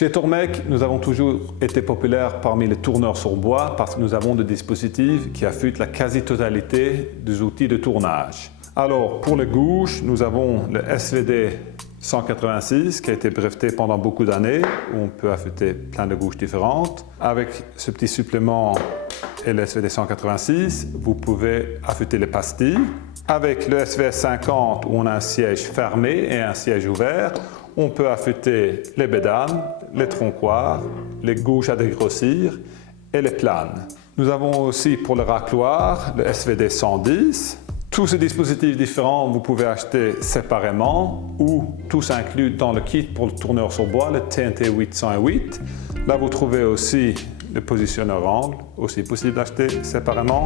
Chez Tormek, nous avons toujours été populaires parmi les tourneurs sur bois parce que nous avons des dispositifs qui affûtent la quasi-totalité des outils de tournage. Alors, pour les gouges, nous avons le SVD 186 qui a été breveté pendant beaucoup d'années, où on peut affûter plein de gouges différentes. Avec ce petit supplément et le SVD 186, vous pouvez affûter les pastilles. Avec le SVS 50, où on a un siège fermé et un siège ouvert, on peut affûter les bédanes, les troncoirs, les gouges à dégrossir et les planes. Nous avons aussi pour le racloir le SVD 110. Tous ces dispositifs différents, vous pouvez acheter séparément ou tous inclus dans le kit pour le tourneur sur bois, le TNT 808. Là, vous trouvez aussi le positionneur angle, aussi possible d'acheter séparément,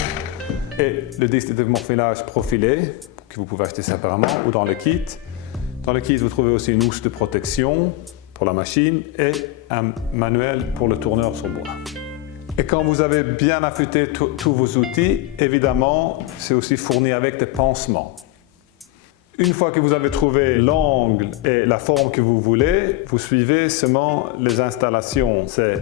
et le disque de démorphilage profilé, que vous pouvez acheter séparément ou dans le kit. Dans le kit, vous trouvez aussi une housse de protection pour la machine et un manuel pour le tourneur sur bois. Et quand vous avez bien affûté tous vos outils, évidemment, c'est aussi fourni avec des pansements. Une fois que vous avez trouvé l'angle et la forme que vous voulez, vous suivez seulement les installations. C'est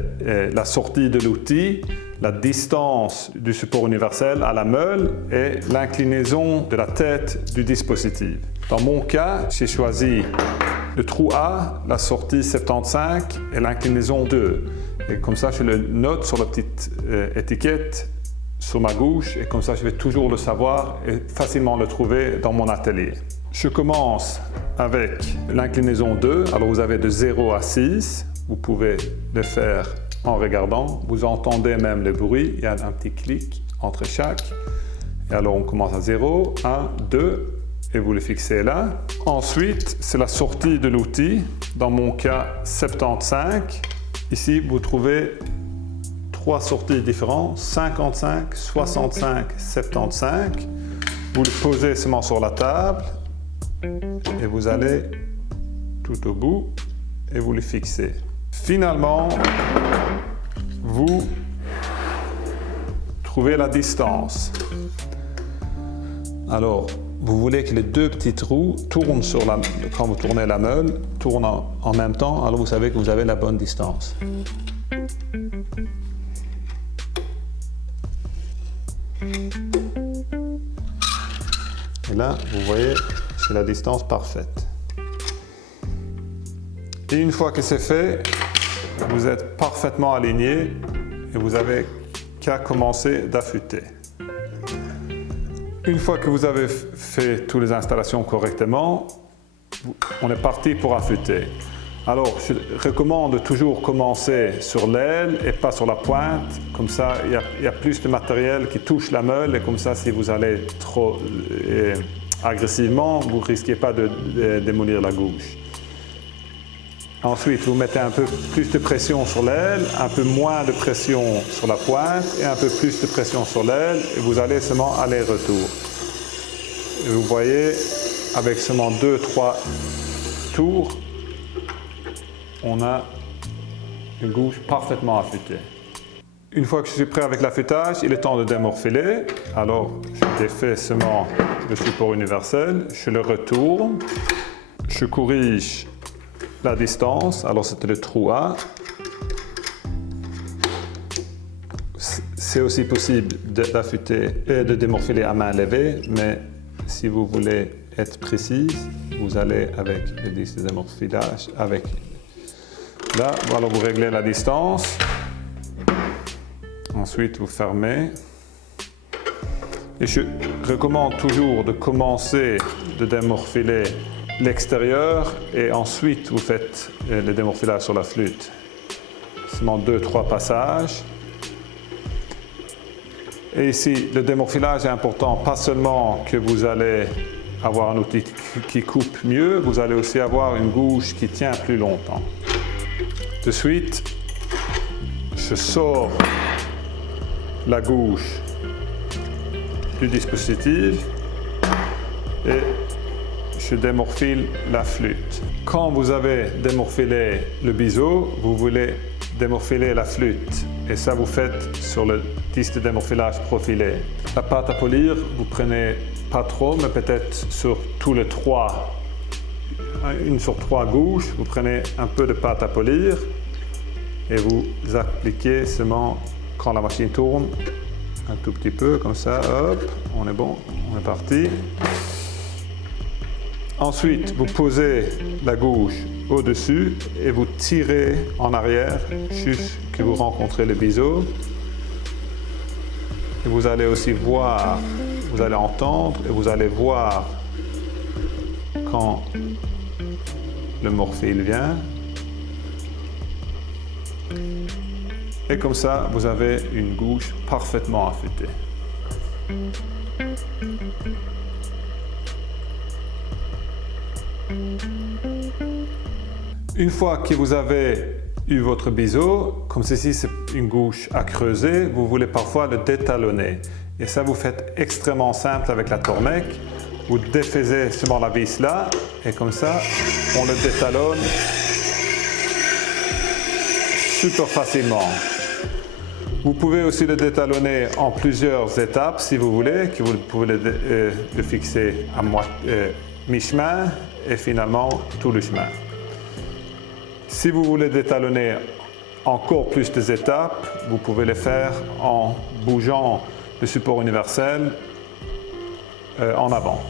la sortie de l'outil, la distance du support universel à la meule et l'inclinaison de la tête du dispositif. Dans mon cas, j'ai choisi le trou A, la sortie 75 et l'inclinaison 2. Et comme ça, je le note sur la petite étiquette sur ma gouge et comme ça, je vais toujours le savoir et facilement le trouver dans mon atelier. Je commence avec l'inclinaison 2. Alors, vous avez de 0 à 6. Vous pouvez le faire en regardant. Vous entendez même le bruit. Il y a un petit clic entre chaque. Et alors, on commence à 0, 1, 2 et vous le fixez là. Ensuite, c'est la sortie de l'outil. Dans mon cas, 75. Ici, vous trouvez 3 sorties différentes, 55, 65, 75. Vous le posez seulement sur la table et vous allez tout au bout et vous le fixez. Finalement, vous trouvez la distance. Alors, vous voulez que les deux petits trous tournent quand vous tournez la meule, tournent en même temps, alors vous savez que vous avez la bonne distance. Et là, vous voyez, c'est la distance parfaite. Et une fois que c'est fait, vous êtes parfaitement aligné et vous n'avez qu'à commencer d'affûter. Une fois que vous avez fait toutes les installations correctement, on est parti pour affûter. Alors, je recommande de toujours commencer sur l'aile et pas sur la pointe. Comme ça, il y a plus de matériel qui touche la meule et comme ça, si vous allez trop agressivement, vous ne risquez pas de démolir la gouge. Ensuite, vous mettez un peu plus de pression sur l'aile, un peu moins de pression sur la pointe et un peu plus de pression sur l'aile et vous allez seulement aller-retour. Et vous voyez, avec seulement 2-3 tours, on a une gouge parfaitement affûtée. Une fois que je suis prêt avec l'affûtage, il est temps de démorphiler. Alors, je défais seulement le support universel, je le retourne, je corrige la distance, alors c'était le trou A. C'est aussi possible d'affûter et de démorphiler à main levée, mais si vous voulez être précis, vous allez avec le disque de démorphilage, avec là, alors vous réglez la distance, ensuite vous fermez. Et je recommande toujours de commencer de démorphiler l'extérieur et ensuite vous faites le démorphilage sur la flûte. Seulement 2-3 passages. Et ici, le démorphilage est important, pas seulement que vous allez avoir un outil qui coupe mieux, vous allez aussi avoir une gouge qui tient plus longtemps. De suite, je sors la gouge du dispositif et je démorphile la flûte. Quand vous avez démorphilé le biseau, vous voulez démorphiler la flûte et ça vous faites sur le disque de démorphilage profilé. La pâte à polir, vous prenez pas trop, mais peut-être sur tous les 3, une sur 3 gouges, vous prenez un peu de pâte à polir et vous appliquez seulement quand la machine tourne, un tout petit peu comme ça, hop, on est bon, on est parti. Ensuite, vous posez la gouge au-dessus et vous tirez en arrière jusqu'à ce que vous rencontrez le biseau. Et vous allez aussi voir, vous allez entendre et vous allez voir quand le morphée vient. Et comme ça, vous avez une gouge parfaitement affûtée. Une fois que vous avez eu votre biseau, comme ceci c'est une gouge à creuser, vous voulez parfois le détalonner. Et ça vous faites extrêmement simple avec la Tormek. Vous défaisez seulement la vis là et comme ça on le détalonne super facilement. Vous pouvez aussi le détalonner en plusieurs étapes si vous voulez, que vous pouvez le fixer à mi-chemin et finalement tout le chemin. Si vous voulez détalonner encore plus d'étapes, vous pouvez le faire en bougeant le support universel en avant.